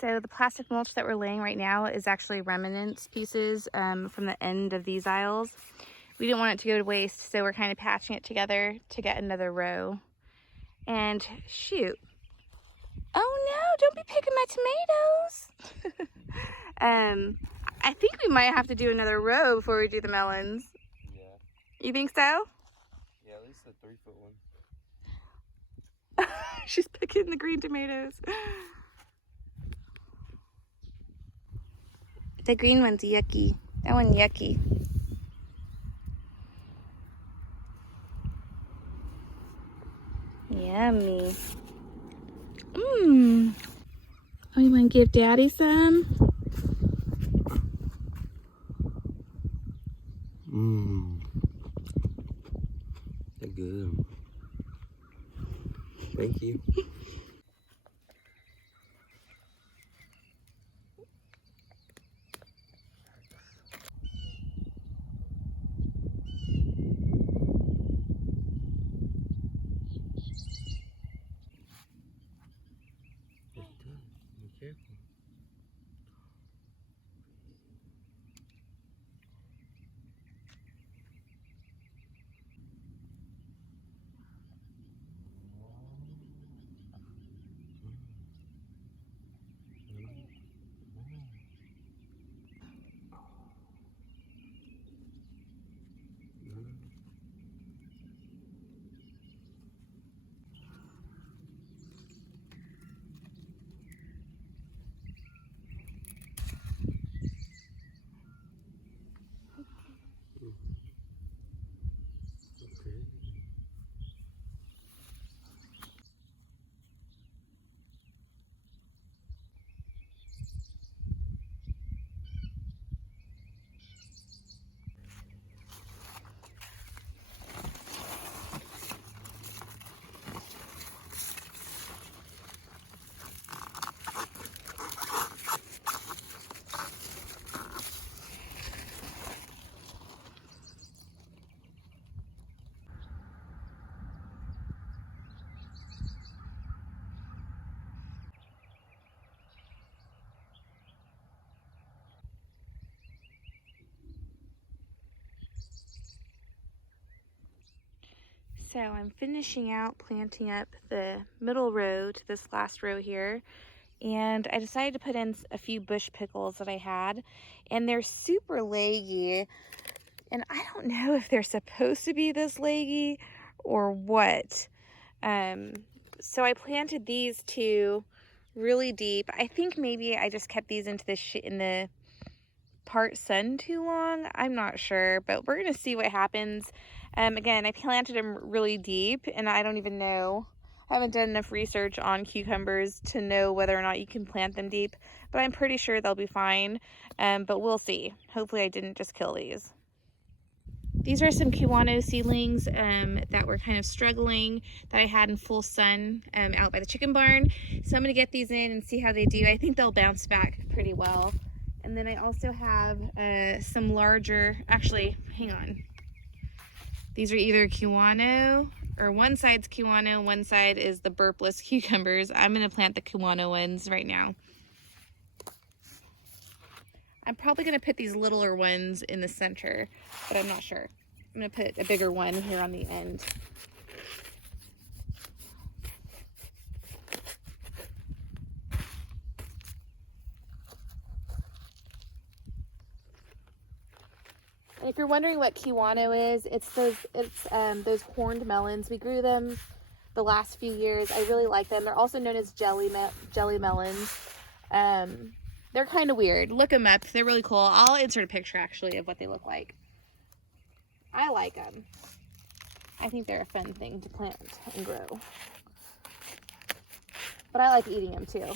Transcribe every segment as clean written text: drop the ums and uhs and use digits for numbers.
So the plastic mulch that we're laying right now is actually remnants pieces from the end of these aisles. We didn't want it to go to waste, so we're kind of patching it together to get another row. And shoot. Oh no, don't be picking my tomatoes. I think we might have to do another row before we do the melons. Yeah. You think so? Yeah, at least a 3-foot one. She's picking the green tomatoes. The green one's yucky. That one yucky. Yummy. Mmm. Oh, you want to give Daddy some? Mmm. They're good. Thank you. Be careful. Okay. So I'm finishing out planting up the middle row to this last row here. And I decided to put in a few bush pickles that I had. And they're super leggy. And I don't know if they're supposed to be this leggy or what. So I planted these two really deep. I think maybe I just kept these into in the part sun too long. I'm not sure, but we're gonna see what happens. Again, I planted them really deep, and I don't even know. I haven't done enough research on cucumbers to know whether or not you can plant them deep, but I'm pretty sure they'll be fine. But we'll see. Hopefully I didn't just kill these. These are some kiwano seedlings that were kind of struggling that I had in full sun out by the chicken barn. So I'm gonna get these in and see how they do. I think they'll bounce back pretty well. And then I also have some larger, actually, hang on. These are either kiwano, or one side's kiwano, one side is the burpless cucumbers. I'm gonna plant the kiwano ones right now. I'm probably gonna put these littler ones in the center, but I'm not sure. I'm gonna put a bigger one here on the end. And if you're wondering what kiwano is, it's those horned melons. We grew them the last few years. I really like them. They're also known as jelly melons. They're kind of weird. Look them up. They're really cool. I'll insert a picture actually of what they look like. I like them. I think they're a fun thing to plant and grow. But I like eating them too,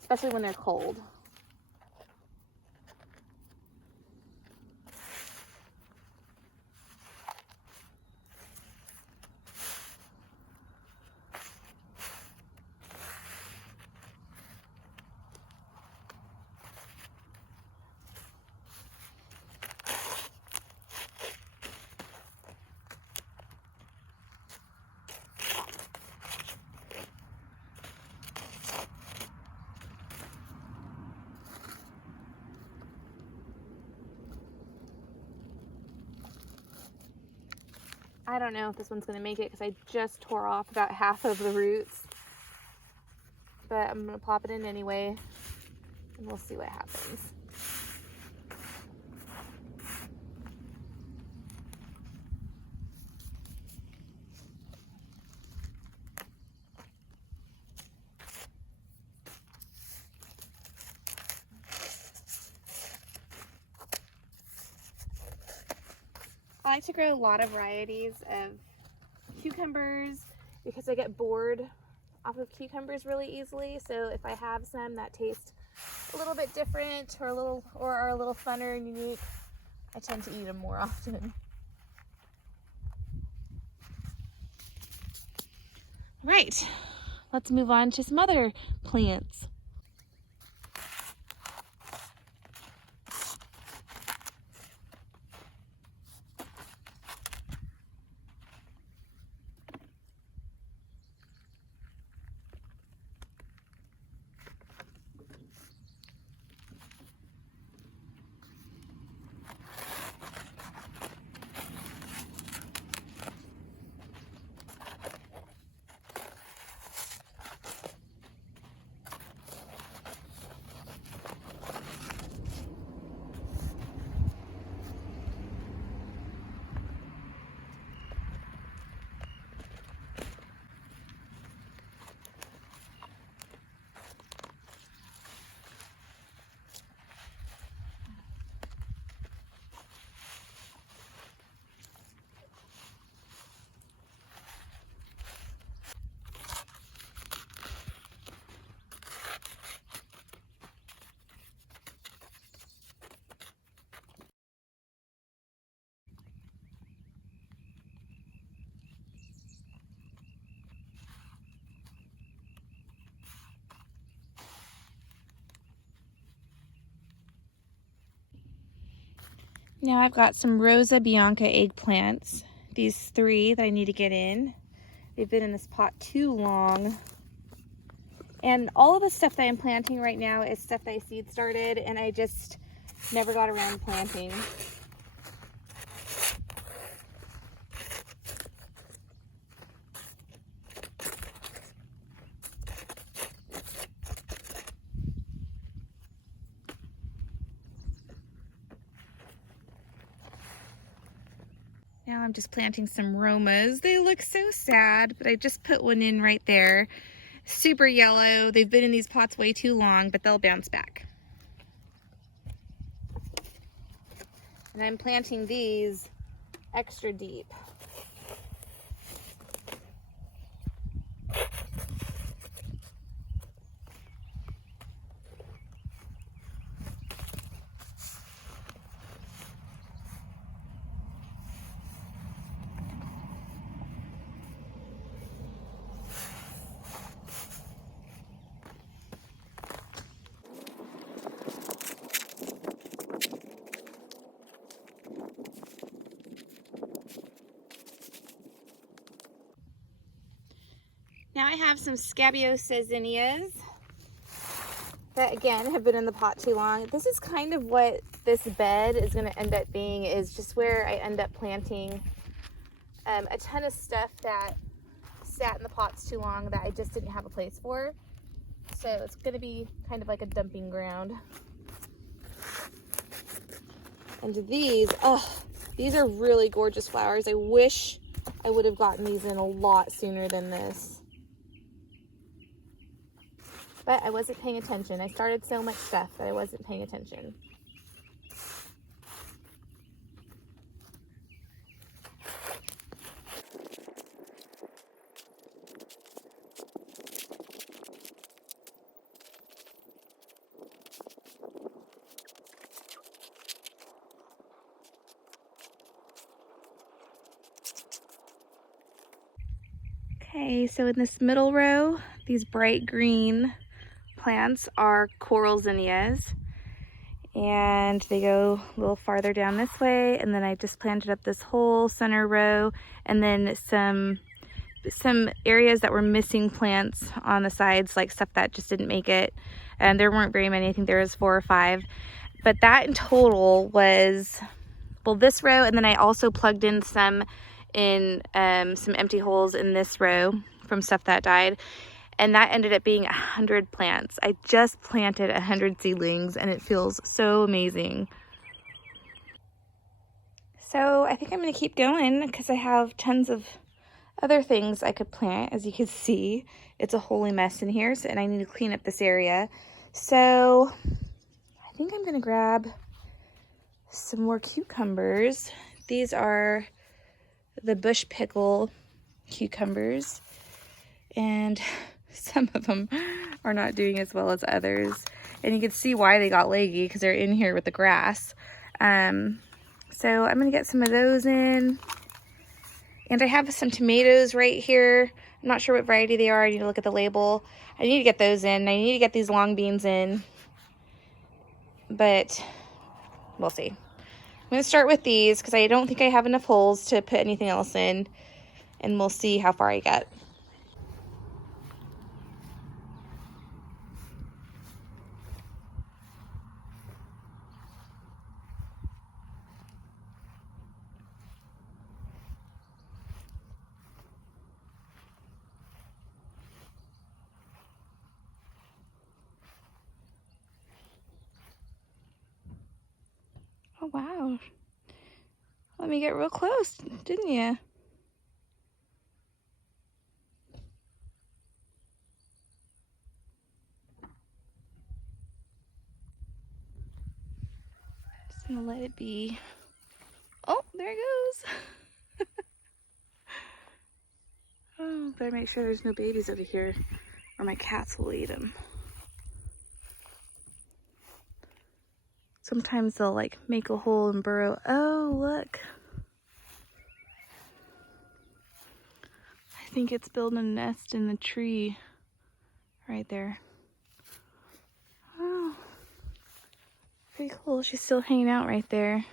especially when they're cold. I don't know if this one's gonna make it because I just tore off about half of the roots. But I'm gonna pop it in anyway and we'll see what happens. I like to grow a lot of varieties of cucumbers because I get bored off of cucumbers really easily. So if I have some that taste a little bit different or are a little funner and unique, I tend to eat them more often. Right, let's move on to some other plants. Now I've got some Rosa, Bianca eggplants. These 3 that I need to get in. They've been in this pot too long. And all of the stuff that I'm planting right now is stuff that I seed started and I just never got around to planting. Now I'm just planting some Romas. They look so sad, but I just put one in right there. Super yellow. They've been in these pots way too long, but they'll bounce back. And I'm planting these extra deep. Now I have some scabious zinnias that again have been in the pot too long. This is kind of what this bed is going to end up being, is just where I end up planting a ton of stuff that sat in the pots too long that I just didn't have a place for. So it's going to be kind of like a dumping ground. And these are really gorgeous flowers. I wish I would have gotten these in a lot sooner than this. But I wasn't paying attention. I started so much stuff that I wasn't paying attention. Okay, so in this middle row, these bright green plants are coral zinnias, and they go a little farther down this way, and then I just planted up this whole center row, and then some areas that were missing plants on the sides, like stuff that just didn't make it, and there weren't very many. I think there was 4 or 5, but that in total was, well, this row, and then I also plugged in some in some empty holes in this row from stuff that died. And that ended up being 100 plants. I just planted 100 seedlings and it feels so amazing. So I think I'm gonna keep going because I have tons of other things I could plant. As you can see, it's a holy mess in here, and I need to clean up this area. So I think I'm gonna grab some more cucumbers. These are the bush pickle cucumbers, and some of them are not doing as well as others. And you can see why they got leggy, because they're in here with the grass. So I'm gonna get some of those in. And I have some tomatoes right here. I'm not sure what variety they are. I need to look at the label. I need to get those in. I need to get these long beans in, but we'll see. I'm gonna start with these because I don't think I have enough holes to put anything else in, and we'll see how far I get. Oh wow, let me get real close, didn't you? Just gonna let it be. Oh, there it goes. Oh, better make sure there's no babies over here or my cats will eat them. Sometimes they'll like make a hole and burrow. Oh, look. I think it's building a nest in the tree right there. Oh, pretty cool. She's still hanging out right there.